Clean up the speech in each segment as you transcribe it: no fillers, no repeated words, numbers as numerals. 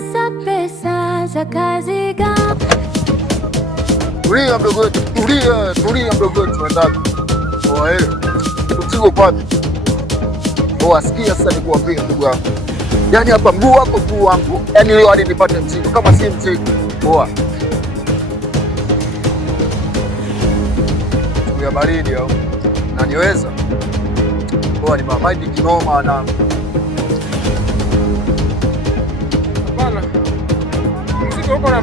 Sasa pesa za kazi gani? Tulia mdogo wetu, tulia mdogo wetu, nataka mzigo kwapi? Asikia sasa, nikuambia ndugu yangu, yaani hapa mguu wako mguu wangu, yaani leo hadi nipate mzigo, kama si mzigo ya baridi au naniweza ni mamaidi kinoma na hapana. Mzigo uko na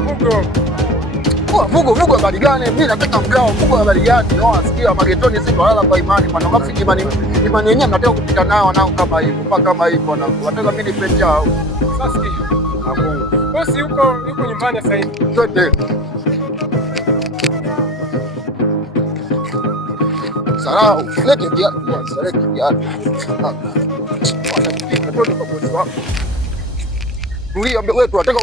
Vugo habari gani? Mimi nataka mgao. Vugo habari gani? Asikia magetoni sisi tunalala kwa imani bwana. Ngapi imani yenyewe mnataka kupita nao nao kama hivyo. Mpaka kama hivyo na wataka mimi nipe chao. Sasa sikia. Bosi yuko nyumbani sasa hivi. Twende. Sarau, lete viatu kwanza, lete viatu. Wanapika tu kwa bosi wako. Tulia mbele wetu wataka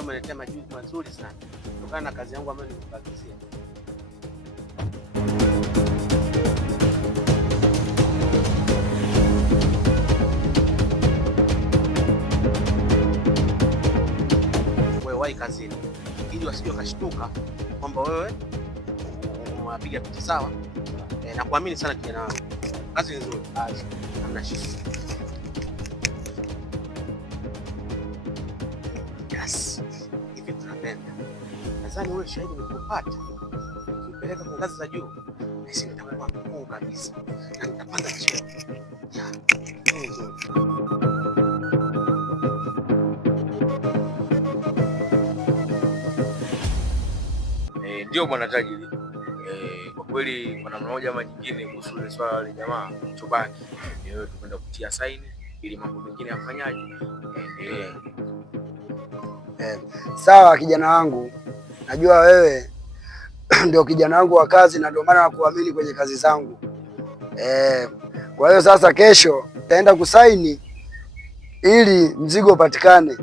umeniletea majibu mazuri sana kutokana na kazi yangu ambayo nimekubakisia. Wewe wahi kazini ili wasije wakashtuka kwamba wewe umewapiga picha sawa. Na kuamini sana kijana wangu. Kazi nzuri. Hamna shida. Yes. Hivi tunapenda. Nadhani wewe shahidi nikupata. Ukipeleka kwa ngazi za juu, basi nitakuwa mkuu kabisa. Na nitapanda cheo. Ndio bwana tajiri. Kwa kweli kwa namna moja ama nyingine kuhusu ile swala la jamaa chobaki, wewe tukwenda kutia saini ili mambo mengine yafanyaje. Sawa kijana wangu, najua wewe ndio kijana wangu wa kazi na ndio maana nakuamini kwenye kazi zangu. Kwa hiyo sasa kesho taenda kusaini ili mzigo upatikane.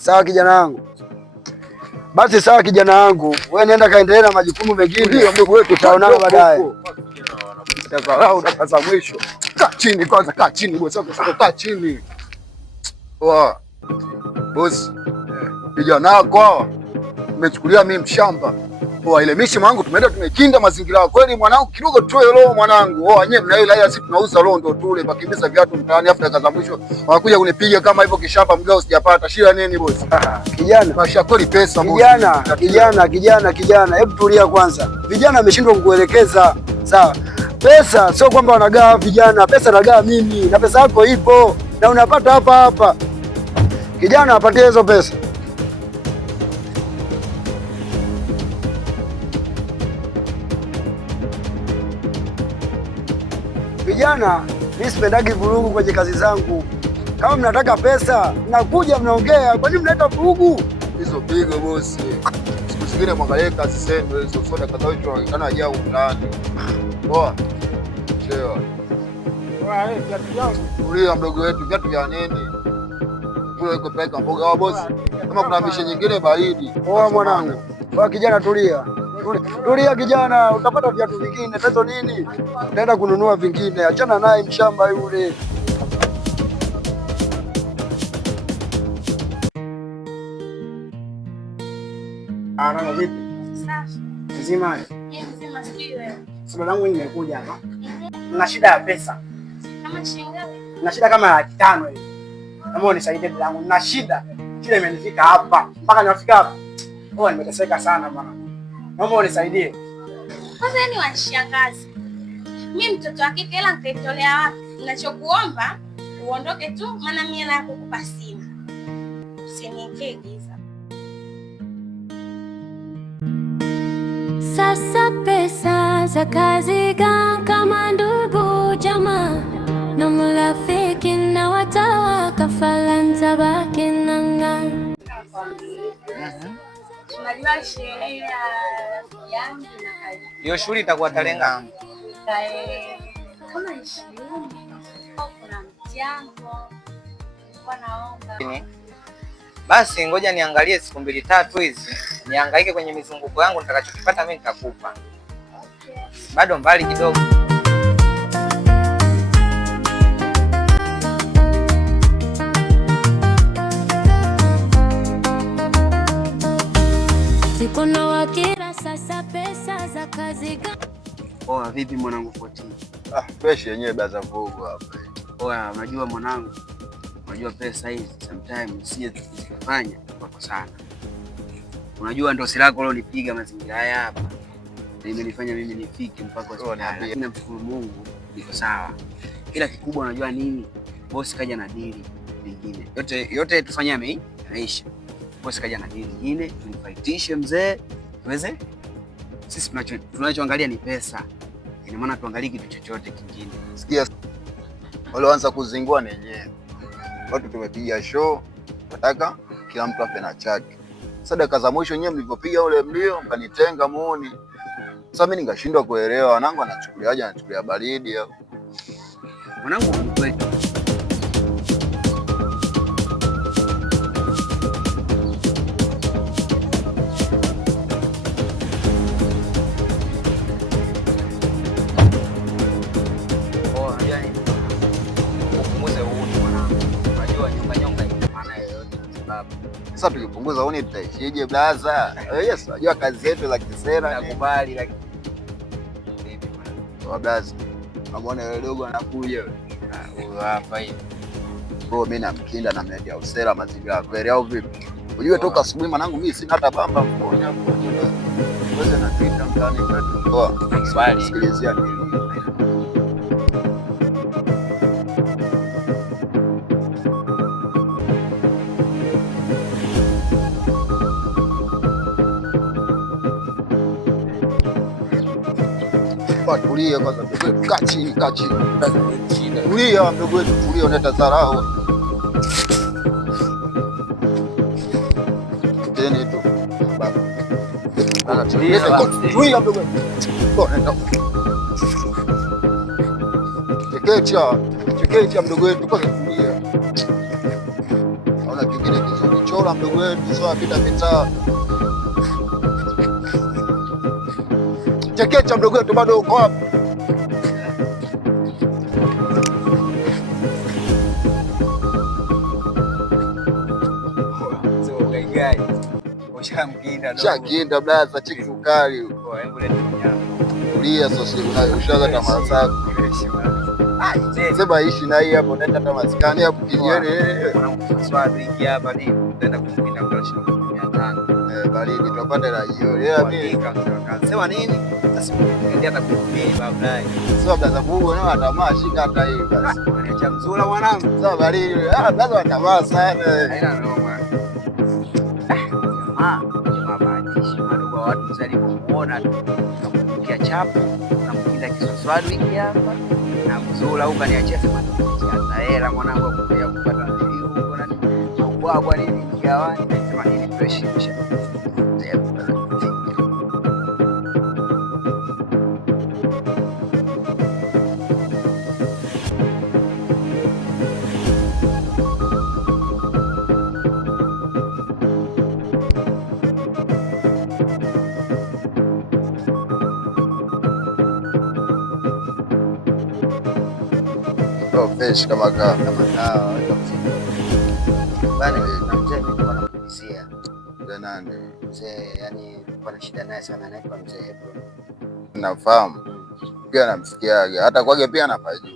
Sawa kijana wangu. Basi sawa kijana wangu, wewe nenda kaendelee na majukumu mengine. Ndio mdogo wetu, tutaonana baadaye. Sasa mwisho. Kaa chini kwanza, kaa chini bosi wako, kaa chini. Bosi. Vijana wako hawa umechukulia mimi mshamba. Ile mishi mwanangu tumeenda tumekinda mazingira kweli mwanangu, kidogo toe roho mwanangu. Wenyewe mna ile sisi tunauza roho ndo tule pakimbiza viatu mtaani afu dakika za mwisho wanakuja kunipiga kama hivyo kishamba mgao sijapata. Shida nini bosi? Kijana, basha kweli pesa bosi. Kijana, hebu tulia kwanza. Vijana ameshindwa kukuelekeza. Sawa. Pesa sio kwamba wanagawa vijana, pesa nagawa mimi na pesa yako ipo na unapata hapa. Kijana apatie hizo pesa. Vijana, mimi sipendagi vurugu kwenye kazi zangu. Kama mnataka pesa, mnakuja mnaongea. Kwa nini mnaita vurugu? Hizo pigo bosi. Siku zingine mwangalie kazi zenu hizo soda kadhaa hizo wanaonekana ajao mtaani. Cheo. Viatu yangu. Tulia mdogo wetu, viatu vya nini? Kule iko peka mboga wa bosi. Kama kuna mishe nyingine baridi. Mwanangu. Kijana tulia. Tulia kijana, utapata viatu vingine. Tatizo nini? Utaenda kununua vingine. Achana naye mshamba yule. Arana vipi? Safi. Mzima? Mzima sijui wewe. Swali langu nimekuja hapa. Nina shida ya pesa. Kama shilingi ngapi? Nina shida kama 500 hivi. Kama unisaidie bila yangu. Nina shida. Kile imenifika hapa. Mpaka nafika hapa. Nimeteseka sana bwana. Naomba unisaidie. Kwanza ni wanishangazi. Mimi mtoto wa kike hela nitaitolea wapi? Ninachokuomba uondoke tu maana mimi hela yako kukupa sina. Usiniekee giza. Sasa pesa za kazi gani? Kama ndugu jamaa na marafiki na watawa kafala ntabaki nang'ana. Tunajua sherehe ya yangu na kazi. Hiyo shughuli itakuwa tarehe ngapi? Kama 20 kuna mchango. Wanaomba. Basi ngoja niangalie siku 2-3 hizi. Nihangaike kwenye mizunguko yangu, nitakachokipata mimi nitakupa. bado mbali kidogo. Kuna wakira sasa pesa za kazi gani? Oa, vipi mwanangu 14? Fresh yenyewe baza vugu hapa. Oa, unajua mwanangu, unajua pesa hizi sometimes sije tukifanya kwa sana. Unajua ndo silaha leo nipiga mazingira haya hapa. Imenifanya mimi nifike mpaka hospitali. Namshukuru Mungu niko sawa. Ila kikubwa unajua nini? Boss kaja na dili nyingine. Yote tufanyame maisha. Boss kaja na dili nyingine, tumfaitishe mzee. Tuweze sisi tunachoangalia ni pesa. Ina maana tuangalie kitu chochote kingine. Sikia. Walianza kuzingua na yenyewe. Watu tumepiga show, nataka kila mtu ape na chake. Sasa dakika za mwisho nyewe mlivyopiga ule mlio mkanitenga muone. Sasa mimi ningashindwa kuelewa wanangu anachukulia baridi au. Mwanangu ni kwetu. Sasa tukipunguza uni tutaishije blaza? Yes, unajua kazi yetu za kisera nakubali lakini vipi bwana? Blaza. Unaona yule dogo anakuja huyo hapa hivi. Bro, mimi namkinda na media usera mazingira kweli au vipi? Unajua toka asubuhi mwanangu mimi sina hata bamba mkono hapo. Wewe na Twitter mtaani kwetu. Poa. Swali. Sikilizia nini? Tulia kwanza mdogo wetu, kaa chini. Tulia mdogo wetu, tulia, unaleta dharau. Tena tu. Baba. Tulia mdogo wetu. Nenda. Chekecha mdogo wetu, kwanza tulia. Naona kingine kizuri mdogo wetu, sio pita. Chekecha mdogo wetu bado uko hapo. Ushamkinda blaza, cheki ukali. Tulia sasa, ushaga tamaa zako. Sema ishi na hii hapo, nenda kama maskani hapo kijeni. Swali hiki hapa ni nenda kumpinda kwa shilingi 500. Baridi tupande na hiyo. Sema nini? Sasa ndio atakubeba baadaye. Sio blaza bubu na tamaa shika hata hii basi. Acha mzula mwanangu. Sio baridi. Blaza tamaa sana. Haina noma. Mabaji madogo watu mzali kumuona tukamkia chapu na mkinda kiswaswali hiki hapa na mzula huko niachia sema hata hela mwanangu akuja kupata nilio huko na kwa nini gawani sema nini pressure. Fresh kama kawa bana, na mzee mimi kwa nakuulizia nani mzee, yani kwa shida naye sana, anaitwa mzee Hebron. Nafahamu pia, namsikiaga hata kwake pia anapajua,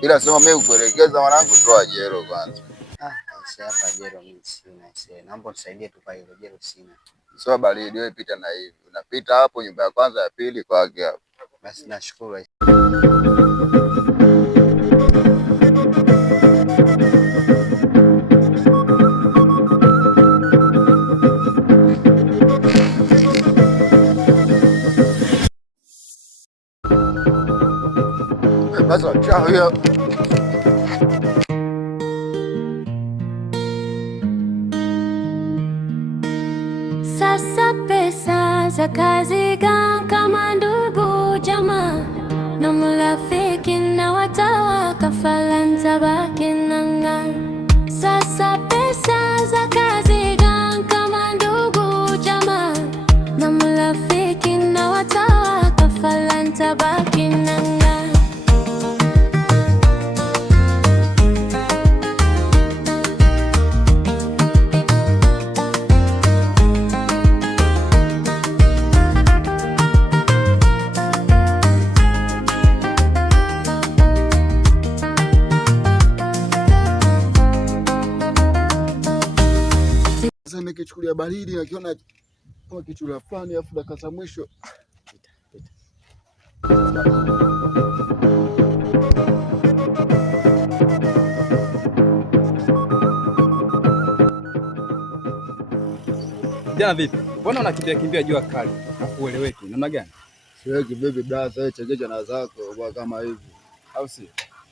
ila sema mimi kuelekeza mwanangu, toa jero kwanza. Hapa jero mimi sina, naomba unisaidie tu pale jero sina. Sio baridi, wewe pita na hivi, unapita hapo nyumba ya kwanza ya pili kwake hapo. Basi nashukuru. Basi chao hiyo. Sasa pesa za kazi gani kama ndugu jamaa na marafiki na watawa kafala ntabaki nanga. Sasa pesa za kazi gani kama ndugu jamaa na marafiki na watawa kafala ntabaki ntabaki nanga. Sasa nikichukulia baridi nakiona kama kichula fulani, afu dakika za mwisho Jana vipi? Mbona unakimbia jua kali? Hakueleweki. Namna gani? siweki baby brother, wewe chekecha na zako kwa kama hivi. Au si?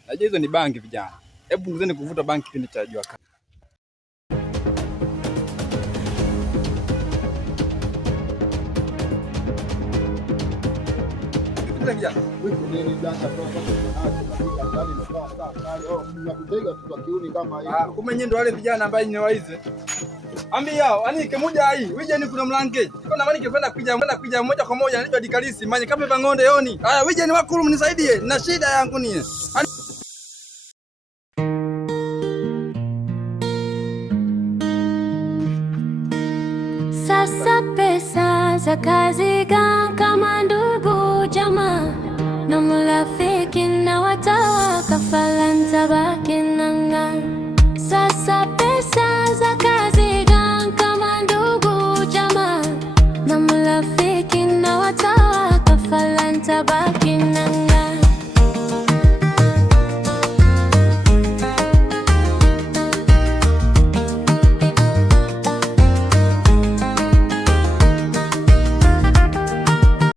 Najua hizo ni bangi vijana. Hebu nguzeni kuvuta bangi kipindi cha jua kali. Kumbe ndo wale vijana ambao ni waize. Ambi yao, anike moja hii. Wije ni kuna mlangeji. Kuna maana kwenda kuja moja kwa moja anajua dikalisi. Manye kama bangonde yoni. Haya wije ni wakulu mnisaidie. Na shida yangu nie. Sasa pesa za kazi kama ndugu jamaa na marafiki na watawa kafala ntabaki na